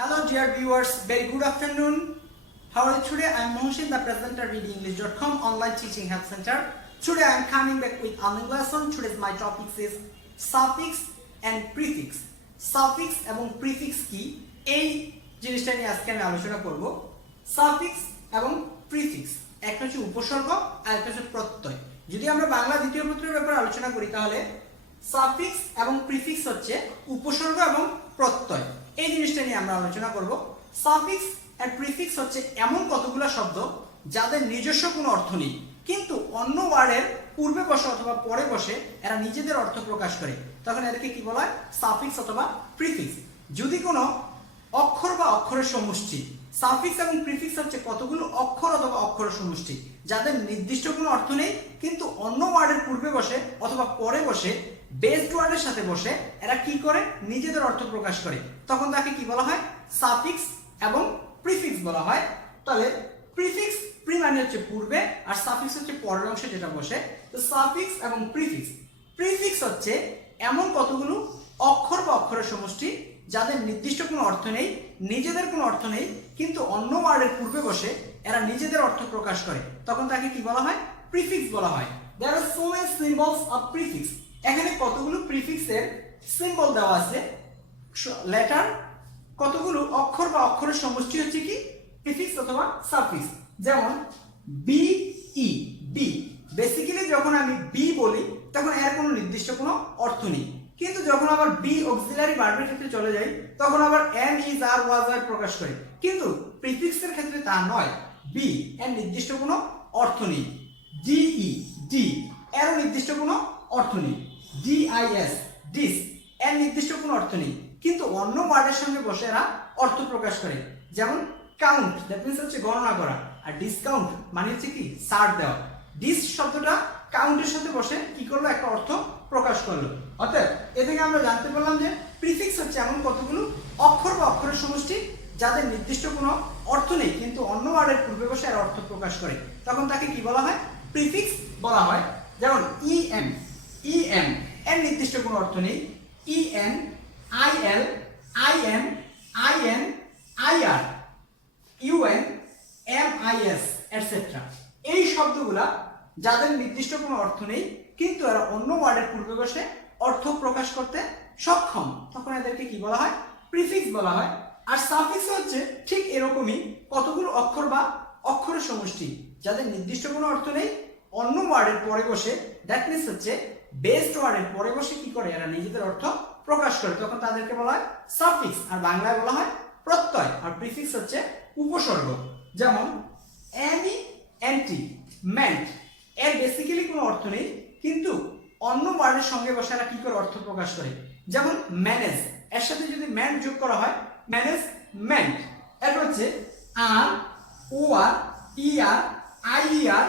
Hello dear viewers, very good afternoon. How are you today? I am Mohsin, the presenter with English.com online teaching help center. Today I am coming back with a new lesson. Today's my topic is suffix and prefix. Suffix এবং prefix কি এই জিনিসটা নিয়ে আজকে আমি আলোচনা করব suffix এবং প্রিফিক্স একটা হচ্ছে উপসর্গ আর একটা হচ্ছে প্রত্যয় যদি আমরা বাংলা দ্বিতীয় পত্রের ব্যাপারে আলোচনা করি তাহলে সাফিক্স এবং প্রিফিক্স হচ্ছে উপসর্গ এবং প্রত্যয় এই জিনিসটা নিয়ে আমরা আলোচনা করব। সাফিক্স অ্যান্ড প্রিফিক্স হচ্ছে এমন কতগুলো শব্দ যাদের নিজস্ব কোনো অর্থ নেই, কিন্তু অন্য ওয়ার্ডের পূর্বে বসে অথবা পরে বসে এরা নিজেদের অর্থ প্রকাশ করে। তখন এদেরকে কি বলা হয়? সাফিক্স অথবা প্রিফিক্স যদি কোনো অক্ষর বা অক্ষরের সমষ্টি সাফিক্স এবং প্রিফিক্স হচ্ছে কতগুলো অক্ষর অথবা অক্ষর সমষ্টি, যাদের নির্দিষ্ট কোনো অর্থ নেই, কিন্তু অন্য ওয়ার্ডের পূর্বে বসে অথবা পরে বসে বেসড ওয়ার্ডের সাথে বসে এরা কি করে? নিজেদের অর্থ প্রকাশ করে। তখন তাকে কি বলা হয়? সাফিক্স এবং প্রিফিক্স বলা হয়। তাহলে প্রিফিক্স প্রি মানে হচ্ছে পূর্বে আর সাফিক্স হচ্ছে পরের অংশে যেটা বসে। তো সাফিক্স এবং প্রিফিক্স প্রিফিক্স হচ্ছে এমন কতগুলো অক্ষর বা অক্ষরের সমষ্টি যাদের নির্দিষ্ট কোনো অর্থ নেই, নিজেদের কোনো অর্থ নেই, কিন্তু অন্য ওয়ার্ডের পূর্বে বসে এরা নিজেদের অর্থ প্রকাশ করে। তখন তাকে কি বলা হয়? প্রিফিক্স বলা হয়। There are so many symbols of prefix এখানে কতগুলো প্রিফিক্সের সিম্বল দেওয়া আছে? লেটার কতগুলো অক্ষর বা অক্ষরের সমষ্টি হচ্ছে কি? প্রিফিক্স অথবা সাফিক্স যেমন বি ই বি বেসিক্যালি যখন আমি বি বলি, তখন এর কোনো নির্দিষ্ট কোনো অর্থ নেই। কিন্তু যখন আবার বি অক্সিলারি ভার্বের ক্ষেত্রে চলে যাই তখন আবার এম ইজ আর ওয়াজ আর প্রকাশ করে। কিন্তু প্রিফিক্সের ক্ষেত্রে তা নয়। বি এর নির্দিষ্ট কোনো অর্থ নেই। ডিই ডি এরও নির্দিষ্ট কোনো অর্থ নেই। ডিআইএস ডিস এর নির্দিষ্ট কোনো অর্থ নেই। কিন্তু অন্য ওয়ার্ডের সঙ্গে বসে এরা অর্থ প্রকাশ করে। যেমন কাউন্ট দ্যাট মিনস হচ্ছে গণনা করা। আর ডিসকাউন্ট মানে হচ্ছে কি? ছাড় দেওয়া। ডিস শব্দটা কাউন্টের সাথে বসে কি করল? একটা অর্থ প্রকাশ করল। অর্থাৎ এ থেকে আমরা জানতে পারলাম যে প্রিফিক্স হচ্ছে এমন কতগুলো অক্ষর বা অক্ষরের সমষ্টি যাদের নির্দিষ্ট কোনো অর্থ নেই, কিন্তু অন্য ওয়ার্ডের পূর্বে বসে এর অর্থ প্রকাশ করে। তখন তাকে কি বলা হয়? প্রিফিক্স বলা হয়। যেমন ই এম ই এম এর নির্দিষ্ট কোনো অর্থ নেই। E N I L I M I N I R UN M I S etcetera এই শব্দগুলা যাদের নির্দিষ্ট কোনো অর্থ নেই কিন্তু এরা অন্য ওয়ার্ডের পূর্বে বসে অর্থ প্রকাশ করতে সক্ষম। তখন এদেরকে কি বলা হয়? প্রিফিক্স বলা হয়। আর সাফিক্স হচ্ছে ঠিক এরকমই কতগুলো অক্ষর বা অক্ষরের সমষ্টি, যাদের নির্দিষ্ট কোনো অর্থ নেই। অন্য ওয়ার্ডের পরে বসে দ্যাট মিনস হচ্ছে বেস্ট ওয়ার্ডের পরে বসে কি করে? এরা নিজেদের অর্থ প্রকাশ করে। তখন তাদেরকে বলা হয় সাফিক্স আর বাংলায় বলা হয় প্রত্যয়। আর প্রিফিক্স হচ্ছে উপসর্গ। যেমন অ্যানি অ্যান্টি ম্যান্ট এর বেসিক্যালি কোনো অর্থ নেই। ওয়ার্ডের সঙ্গে বসে এরা কি করে অর্থ প্রকাশ করে? যেমন ম্যানেজ এর সাথে যদি ম্যান যোগ করা হয় ম্যানেজ ম্যান্ট এটা হচ্ছে R O R E R I E R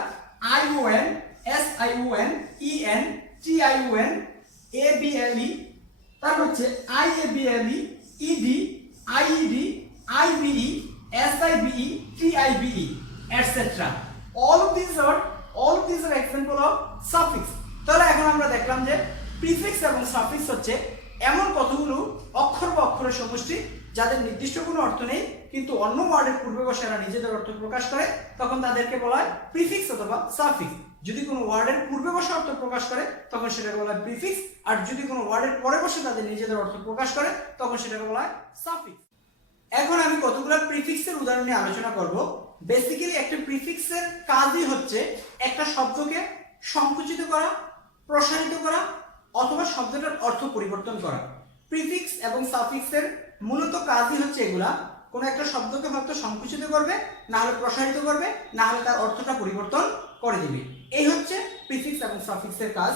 I O N S I O N E N T I O N A B L E তারপর হচ্ছে I A B L E ED IED IBE SIBE TIBE etcetera all of this are all of this are example of suffix তাহলে এখন আমরা দেখলাম যে prefix এবং suffix হচ্ছে এমন কতগুলো অক্ষর বা অক্ষরের সমষ্টি যাদের নির্দিষ্ট কোনো অর্থ নেই, কিন্তু অন্য ওয়ার্ডের পূর্বে বসে এরা নিজেদের অর্থ প্রকাশ করে, তখন তাদেরকে বলা হয় প্রিফিক্স অথবা সাফিক্স যদি কোনো ওয়ার্ডের পূর্বে বসে অর্থ প্রকাশ করে, তখন সেটাকে বলা হয় প্রিফিক্স আর যদি কোনো ওয়ার্ডের পরে বসে তাদের নিজেদের অর্থ প্রকাশ করে, তখন সেটাকে বলা হয় সাফিক্স এখন আমি কতগুলো প্রিফিক্সের উদাহরণ নিয়ে আলোচনা করব। বেসিক্যালি একটা প্রিফিক্সের কাজই হচ্ছে একটা শব্দকে সংকুচিত করা প্রসারিত করা অথবা শব্দটার অর্থ পরিবর্তন করা। প্রিফিক্স এবং সাফিক্সের মূলত কাজই হচ্ছে এগুলা। কোনো একটা শব্দকে হয়তো সংকুচিত করবে, না হলে প্রসারিত করবে, না হলে তার অর্থটা পরিবর্তন করে দিবে। এই হচ্ছে প্রিফিক্স এবং সাফিক্সের কাজ।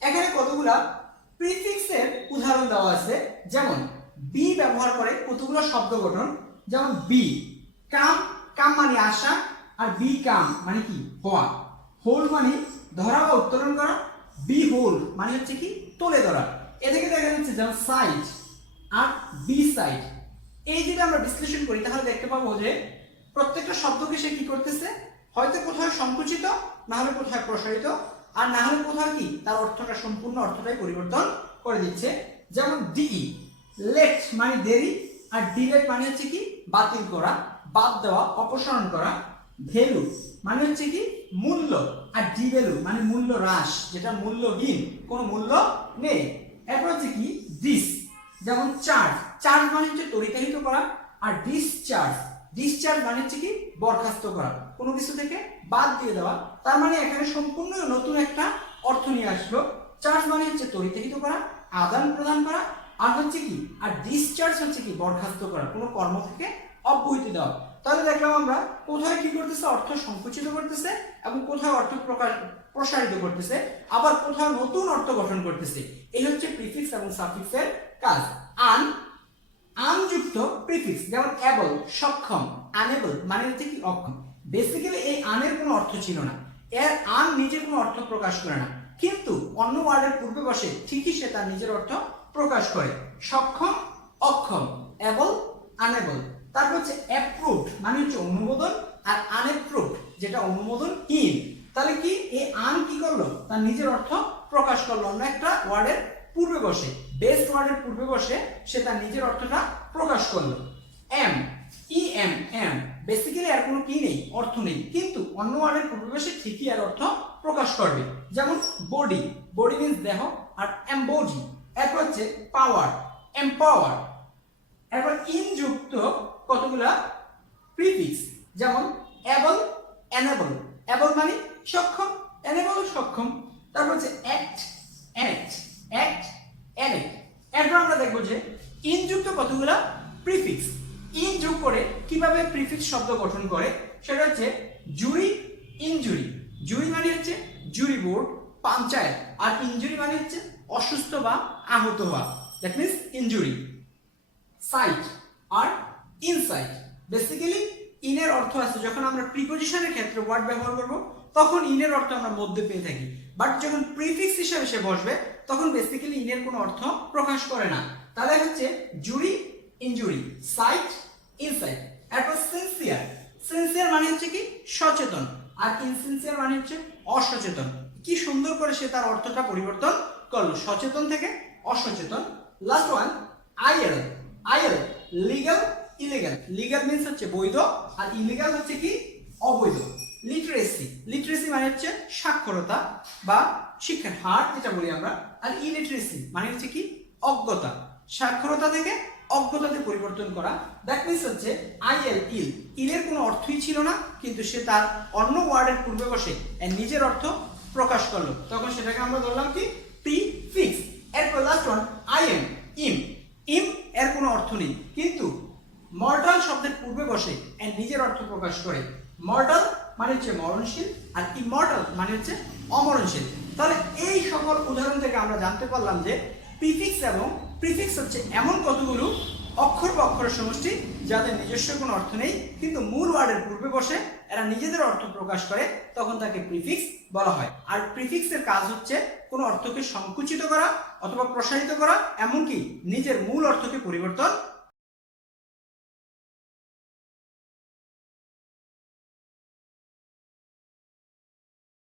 এখানে কতগুলা প্রিফিক্সের উদাহরণ দেওয়া আছে। যেমন বি ব্যবহার করে কতগুলো শব্দ গঠন। যেমন বি কাম কাম মানে আসা আর বি কাম মানে কি? হওয়া। হোল মানে ধরা বা উত্তোলন করা। বি হোল মানে হচ্ছে কি? তোলে ধরা। এ থেকে দেখা যাচ্ছে যেমন সাইড আর বি সাইড এই যদি আমরা বিশ্লেষণ করি, তাহলে দেখতে পাবো যে প্রত্যেকটা শব্দকে সে কি করতেছে? হয়তো কোথাও সংকুচিত, না হলে কোথাও প্রসারিত, আর না হলে কোথাও কি? তার অর্থটা সম্পূর্ণ, অর্থটাই পরিবর্তন করে দিচ্ছে। যেমন ডিই লেট মানে দেরি, আর ডিলেট মানে হচ্ছে কি? বাতিল করা, বাদ দেওয়া, অপসারণ করা। ভ্যালু মানে হচ্ছে কি? মূল্য আর ডিভ্যালু মানে মূল্য হ্রাস, যেটা মূল্যহীন, কোনো মূল্য নেই। এরপর হচ্ছে কি? ডিস, যেমন চার্জ চার্জ মানে হচ্ছে তরিতাহিত করা আর ডিসচার্জ ডিসচার্জ মানে হচ্ছে কি? বরখাস্ত করা, কোনো কিছু থেকে বাদ দিয়ে দেওয়া। তার মানে এখানে সম্পূর্ণ নতুন একটা অর্থ নিয়ে আসলো। চার্জ মানে হচ্ছে তরিতাহিত করা, আদান প্রদান করা, আর হচ্ছে কি? আর ডিসচার্জ হচ্ছে কি? বরখাস্ত করা, কোনো কর্ম থেকে অব্যাহতি দেওয়া। তাহলে দেখলাম আমরা কোথায় কি করতেছে? অর্থ সংকুচিত করতেছে এবং কোথায় অর্থ প্রকাশ প্রসারিত করতেছে? আবার কোথাও নতুন অর্থ গঠন করতেছে? এই হচ্ছে প্রিফিক্স এবং সাফিক্সের কাজ। আন আনযুক্ত প্রিফিক্স যেমন অ্যাবল সক্ষম আনেবল মানে হচ্ছে কি অক্ষম। বেসিক্যালি এই আনের কোনো অর্থ ছিল না। এর আন নিজে কোনো অর্থ প্রকাশ করে না। কিন্তু অন্য ওয়ার্ডের পূর্বে বসে ঠিকই সে তার নিজের অর্থ প্রকাশ করে। সক্ষম, অক্ষম অ্যাবল আনেবল তারপর হচ্ছে অ্যাপ্রুভড মানে হচ্ছে অনুমোদন আর আনএপ্রুভড যেটা অনুমোদনহীন তাহলে কি? এই আন কি করল? তার নিজের অর্থ প্রকাশ করল। অন্য একটা ওয়ার্ডের পূর্বে বসে বেস্ট ওয়ার্ডের পূর্বে বসে সে তার নিজের অর্থটা প্রকাশ করল। M E M M basically আর কোনো কি নেই, অর্থ নেই। কিন্তু অন্য ওয়ার্ডের পূর্বে বসে ঠিকই আর অর্থ প্রকাশ করবে। যেমন বডি বডি মিন্স দেহ আর এমবডি এরপর হচ্ছে পাওয়ার এম্পাওয়ার এরপর ইনযুক্ত কতগুলা প্রিফিক্স যেমন অ্যাবল অ্যানেবল অ্যাবল মানে সক্ষম অ্যানেবল সক্ষম। তারপর হচ্ছে অ্যাক্ট অ্যাক্ট অ্যাক্ট অ্যানেক্ট এরপর আমরা দেখব যে ইনযুক্ত কতগুলা প্রিফিক্স ইন যোগ করে কীভাবে প্রিফিক্স শব্দ গঠন করে? সেটা হচ্ছে জুরি ইনজুরি জুরি মানে হচ্ছে জুরি বোর্ড পঞ্চায়েত আর ইনজুরি মানে হচ্ছে অসুস্থ বা আহত হওয়া। দ্যাট মিনস ইনজুরি সাইট আর ইনসাইট। বেসিক্যালি ইনের অর্থ আছে যখন আমরা প্রিপোজিশনের ক্ষেত্রে ওয়ার্ড ব্যবহার করব, তখন ইনের অর্থ আমরা মধ্যে পেয়ে থাকি। বাট যখন প্রিফিক্স হিসেবে সে বসবে, তখন বেসিক্যালি ইনের কোনো অর্থ প্রকাশ করে না। তাহলে হচ্ছে জুরি ইনজুরি সাইট ইনসাইট এরপর সিনসিয়ার সিনসিয়ার মানে হচ্ছে কি? সচেতন। আর ইনসিনসিয়ার মানে হচ্ছে অসচেতন। কি সুন্দর করে সে তার অর্থটা পরিবর্তন করল। সচেতন থেকে অসচেতন। Last one IL IL legal illegal legal means হচ্ছে বৈধ, আর ইলিগাল হচ্ছে কি? অবৈধ। লিটারেসি লিটারেসি মানে হচ্ছে সাক্ষরতা বা শিক্ষার হার, যেটা বলি আমরা। আর ইলিটারেসি মানে হচ্ছে কি? অজ্ঞতা। সাক্ষরতা থেকে অজ্ঞতাতে পরিবর্তন করা। দ্যাট মিনস হচ্ছে আইএল ইল ইলের কোনো অর্থই ছিল না, কিন্তু সে তার অন্য ওয়ার্ডের পূর্বে বসে নিজের অর্থ প্রকাশ করল। তখন সেটাকে আমরা বললাম কি? প্রি ফিক্স এরপর last one I M im im এর কোনো অর্থ নেই, কিন্তু মর্টাল শব্দের পূর্বে বসে এর নিজের অর্থ প্রকাশ করে। মর্টাল মানে হচ্ছে মরণশীল আর ইমর্টাল মানে হচ্ছে অমরণশীল। তাহলে এই সকল উদাহরণ থেকে আমরা জানতে পারলাম যে প্রিফিক্স এবং প্রিফিক্স হচ্ছে এমন কতগুলো অক্ষর বা অক্ষরের সমষ্টি যাদের নিজস্ব কোনো অর্থ নেই, কিন্তু মূল ওয়ার্ডের পূর্বে বসে এরা নিজেদের অর্থ প্রকাশ করে, তখন তাকে প্রিফিক্স বলা হয়। আর প্রিফিক্সের কাজ হচ্ছে কোনো অর্থকে সংকুচিত করা অথবা প্রসারিত করা, এমনকি নিজের মূল অর্থকে পরিবর্তন